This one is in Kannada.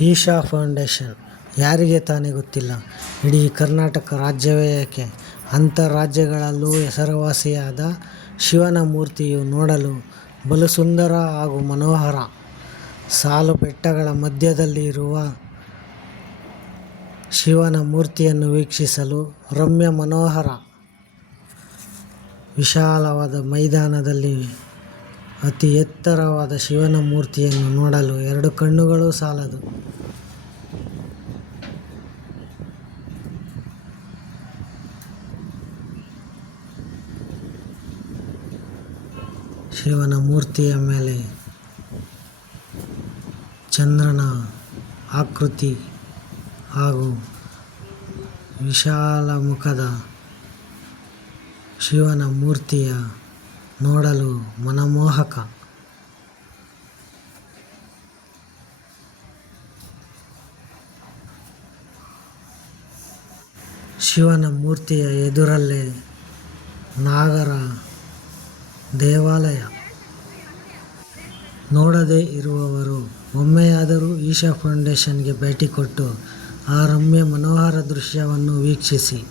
ಈಶಾ ಫೌಂಡೇಶನ್ ಯಾರಿಗೆ ತಾನೇ ಗೊತ್ತಿಲ್ಲ. ಇಡೀ ಕರ್ನಾಟಕ ರಾಜ್ಯವೇ ಏಕೆ? ಅಂತರ್ರಾಜ್ಯಗಳಲ್ಲೂ ಹೆಸರುವಾಸಿಯಾದ ಶಿವನ ಮೂರ್ತಿಯು ನೋಡಲು ಬಲು ಸುಂದರ ಹಾಗೂ ಮನೋಹರ. ಸಾಲು ಬೆಟ್ಟಗಳ ಮಧ್ಯದಲ್ಲಿ ಇರುವ ಶಿವನ ಮೂರ್ತಿಯನ್ನು ವೀಕ್ಷಿಸಲು ರಮ್ಯ ಮನೋಹರ. ವಿಶಾಲವಾದ ಮೈದಾನದಲ್ಲಿ ಅತಿ ಎತ್ತರವಾದ ಶಿವನ ಮೂರ್ತಿಯನ್ನು ನೋಡಲು ಎರಡು ಕಣ್ಣುಗಳು ಸಾಲದು. ಶಿವನ ಮೂರ್ತಿಯ ಮೇಲೆ ಚಂದ್ರನ ಆಕೃತಿ ಹಾಗೂ ವಿಶಾಲ ಮುಖದ ಶಿವನ ಮೂರ್ತಿಯ ನೋಡಲು ಮನಮೋಹಕ. ಶಿವನ ಮೂರ್ತಿಯ ಎದುರಲ್ಲೇ ನಾಗರ ದೇವಾಲಯ. ನೋಡದೇ ಇರುವವರು ಒಮ್ಮೆಯಾದರೂ ಈಶಾ ಫೌಂಡೇಶನ್ಗೆ ಭೇಟಿ ಕೊಟ್ಟು ಆ ರಮ್ಯ ಮನೋಹರ ದೃಶ್ಯವನ್ನು ವೀಕ್ಷಿಸಿ.